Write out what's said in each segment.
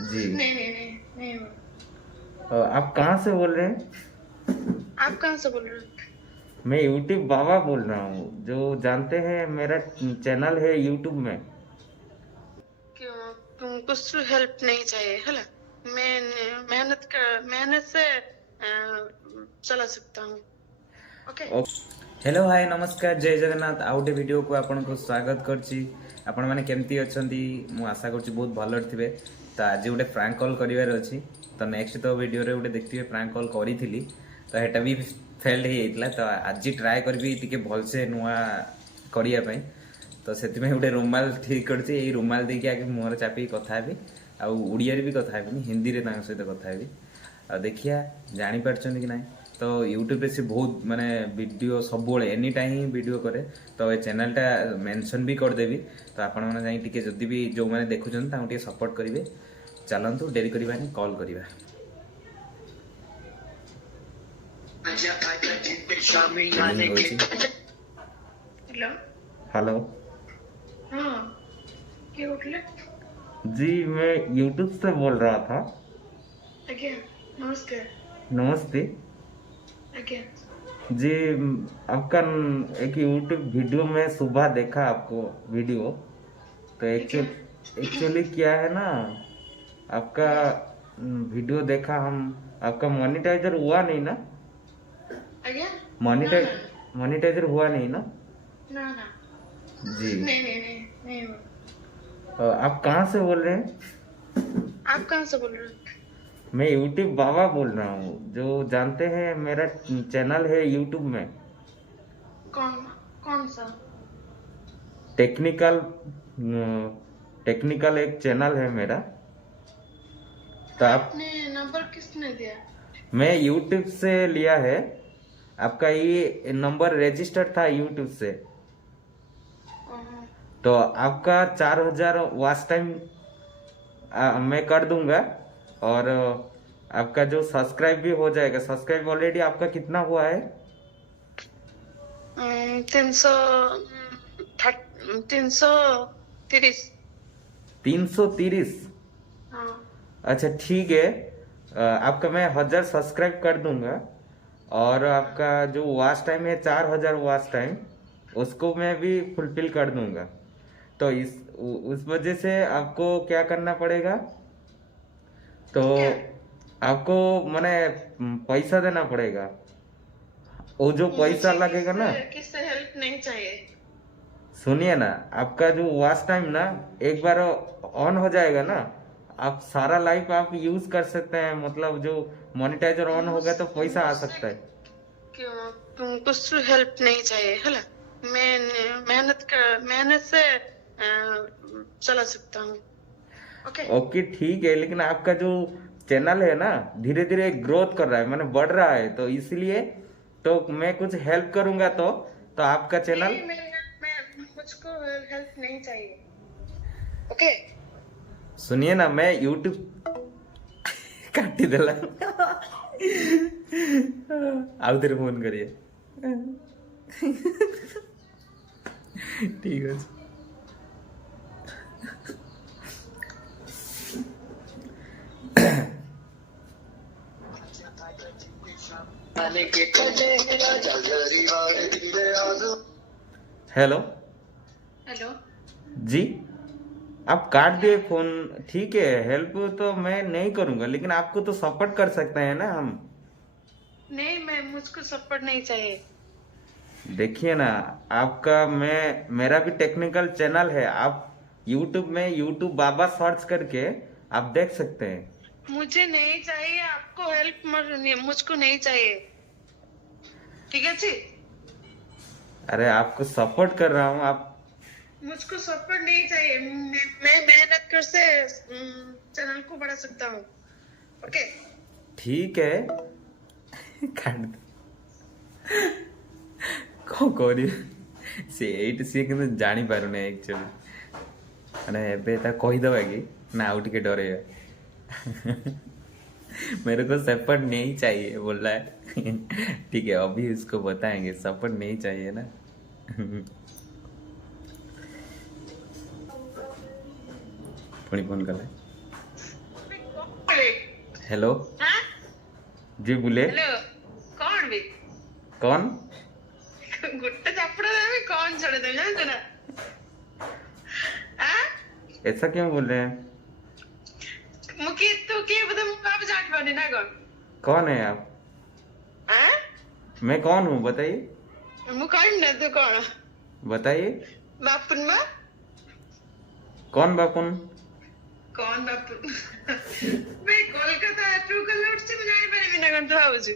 जी। नहीं नहीं नहीं नहीं। आप कहाँ से बोल रहे हैं? आप कहाँ से बोल रहे हो? मैं यूट्यूब बाबा बोल रहा हूँ, जो जानते हैं मेरा चैनल है यूट्यूब में। क्यों? कुछ हेल्प नहीं चाहिए है ना? मैं मेहनत से चला सकता हूँ। ओके। हेलो हाय नमस्कार जय जगन्नाथ आउ गोटे वीडियो को आपको स्वागत करछि। आपण माने केमती अछंती मु आशा करछि बहुत भलो थिबे। तो आज गोटे प्रैंक कॉल करिवार अछि। तो नेक्स्ट तो वीडियो रे गोटे देखथिबे प्रैंक कॉल करिथिली। तो हेटा भी फेल्ड हे इतला। तो आज ट्राई करबी टिके भलसे नुआ करिया पई। तो सेति में गोटे रुमाल ठीक करछि। एई रुमाल दे के आगे मुहर चापी कथा हेबी। आ उड़िया रे भी कथा हेबी, हिंदी रे तांग सहित कथा हेबी। आ देखिया जानी पारछन कि नाही। तो यूट्यूब पे से बहुत माने वीडियो सब एनी टाइम ही वीडियो करे। तो ये चैनलटा मेंशन भी कर देबी। तो आपण माने जाई टिके जदी भी जो माने देखुछन तांको टिके सपोर्ट करिवे। चलंतु डेरी करबानी कॉल करिवा। रिंग होइछि। हेलो। हेलो हाँ, क्या उठले? जी, मैं यूट्यूब से बोल रहा था। आज्ञा, नमस्कार। नमस्ते आज्ञा। जी। आपका एक यूट्यूब वीडियो में सुबह देखा आपको वीडियो। तो आज्ञा। एक्चुअली क्या है ना, आपका आज्ञा। वीडियो देखा हम। आपका मोनेटाइजर हुआ नहीं ना? आज्ञा। ना मोनेटाइज ना मोनेटाइजर हुआ नहीं ना? ना ना। जी। नहीं नहीं नहीं नहीं हुआ। आप कहाँ से बोल रहे हैं? आप कहाँ से बोल रहे हो? मैं यूट्यूब बाबा बोल रहा हूँ, जो जानते हैं मेरा चैनल है यूट्यूब में। कौन? कौन सा? टेक्निकल टेक्निकल एक चैनल है मेरा। तो आप आपने नंबर किसने दिया? मैं यूट्यूब से लिया है। आपका ये नंबर रजिस्टर्ड था यूट्यूब से। ओहो। तो आपका 4000 वॉच टाइम मैं कर दूंगा। और आपका जो सब्सक्राइब भी हो जाएगा। सब्सक्राइब ऑलरेडी आपका कितना हुआ है? 300 330। 330। हाँ। अच्छा ठीक है। आपका मैं 1000 सब्सक्राइब कर दूंगा। और आपका जो वॉच टाइम है 4000 वॉच टाइम, उसको मैं भी फुलफिल कर दूंगा। तो उस वजह से आपको क्या करना पड़ेगा? तो क्या? आपको माने पैसा देना पड़ेगा। वो जो पैसा मुझे लगेगा ना, किससे हेल्प नहीं चाहिए। सुनिए ना, आपका जो वॉच टाइम ना एक बार ऑन हो जाएगा ना, आप सारा लाइफ आप यूज कर सकते हैं। मतलब जो मोनेटाइजर ऑन होगा तो पैसा आ मुझसे सकता है। क्यों? कुछ हेल्प नहीं चाहिए है ना? मैं मेहनत से चला सकता हूँ। ओके। ओके ठीक है, लेकिन आपका जो चैनल है ना धीरे धीरे ग्रोथ कर रहा है, माने बढ़ रहा है। तो इसलिए तो मैं कुछ हेल्प करूंगा तो आपका चैनल। नहीं, मुझको हेल्प नहीं चाहिए। ओके। सुनिए ना, मैं यूट्यूब काटी देला। आउ थे फोन करिए। ठीक है। Hello hello. जी। आप काट दिए फोन। ठीक है, हेल्प तो मैं नहीं करूंगा, लेकिन आपको तो सपोर्ट कर सकते हैं ना हम। नहीं, मुझको सपोर्ट नहीं चाहिए। देखिए ना, आपका मेरा भी टेक्निकल चैनल है। आप यूट्यूब में यूट्यूब बाबा सर्च करके आप देख सकते हैं। मुझे नहीं चाहिए आपको हेल्प। मुझको नहीं चाहिए। ठीक है जी। अरे आपको सपोर्ट कर रहा हूँ आप। मुझको सपोर्ट नहीं चाहिए। मैं मेहनत कर से चैनल को बढ़ा सकता हूँ। ओके। ठीक है। କାଟ କଣ କରିବି? ସିଏ କିନ୍ତୁ ଜାଣିପାରୁନି ଆକ୍ଚୁଆଲି। ମାନେ ଏବେ ତା କହିଦବା कि ना ଆଉ ଟିକେ डरेगा। मेरे को सपोर्ट नहीं चाहिए बोल रहा है। ठीक है, अभी उसको बताएंगे सपोर्ट नहीं चाहिए ना। पुणी फोन कला। हेलो हाँ जी बोले हेलो कौन भी कौन गुट्टे चापड़ा देवी कौन छोड़े देवी जानते ना हाँ ऐसा क्यों बोल रहे हैं? मुके तो के बता मुझे आप जान पाने ना कौन है आप? हाँ मैं कौन हूँ बताइए, मुकाम ना तो कौन बताइए बापुन माँ कौन बापुन? कौन बापुन मैं कोलकाता ट्रू कलर से जाने पाने बिना कौन तो आवाज़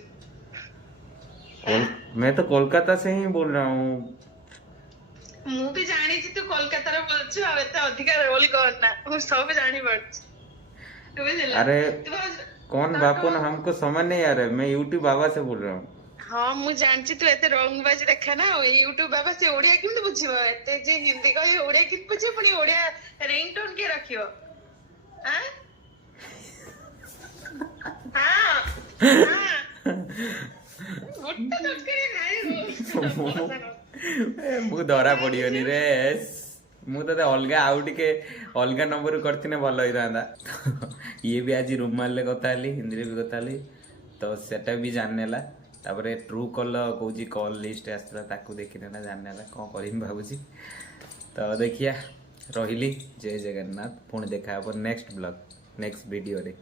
मैं तो कोलकाता से ही बोल रहा हूँ। ମୁଁ ବି ଜାଣିଛି ତୁ କୋଲକାତାର ବୋଲଛୁ ଆଉ ଏତେ ଅଧିକା ରୋଲ କରନା ମୁଁ ସବୁ ଜାଣିପାରୁଛି ତୁ ବୁଝିଲା अरे ତୁ कौन बापुन हमको समझ नहीं आ रहा है, मैं यूट्यूब बाबा से बोल रहा हूँ। ହଁ ମୁଁ ଜାଣିଛି ତୁ ଏତେ ରଙ୍ଗ ବାଜି ଦେଖା ନା ୟୁଟ୍ୟୁବ ବାବା ସେ ଓଡିଆ କେମିତି ବୁଝିବ ଏତେ ଯେ ହିନ୍ଦୀ କହି ଓଡିଆ କେମିତି ବୁଝିବ ପୁଣି ଓଡିଆ ରିଙ୍ଗଟୋନ କିଏ ରଖିବ ଆଁ? ହଁ ହଁ ଗୋଟେ ଦରକାର ନାହିଁ ମୁଁ ଧରା ପଡିବନି ରେ, ମୁଁ ତତେ ଅଲଗା ଆଉ ଟିକେ ଅଲଗା ନମ୍ବରରୁ କରିଥିଲେ ଭଲ ହେଇଥାନ୍ତା। ଇଏ ବି ଆଜି ରୁମାଲରେ କଥା ହେଲି, ହିନ୍ଦୀରେ ବି କଥା ହେଲି, ତ ସେଟା ବି ଜାଣିନେଲା। ତାପରେ ଟ୍ରୁ କଲ୍ କହୁଛି କଲ୍ ଲିଷ୍ଟ ଆସିଥିଲା ତାକୁ ଦେଖିନେଲା, ଜାଣିନେଲା। କ'ଣ କରିବି ଭାବୁଛି। ତ ଦେଖିଆ, ରହିଲି। ଜୟ ଜଗନ୍ନାଥ। ପୁଣି ଦେଖା ହବ ନେକ୍ସଟ ବ୍ଲଗ ନେକ୍ସଟ ଭିଡ଼ିଓରେ।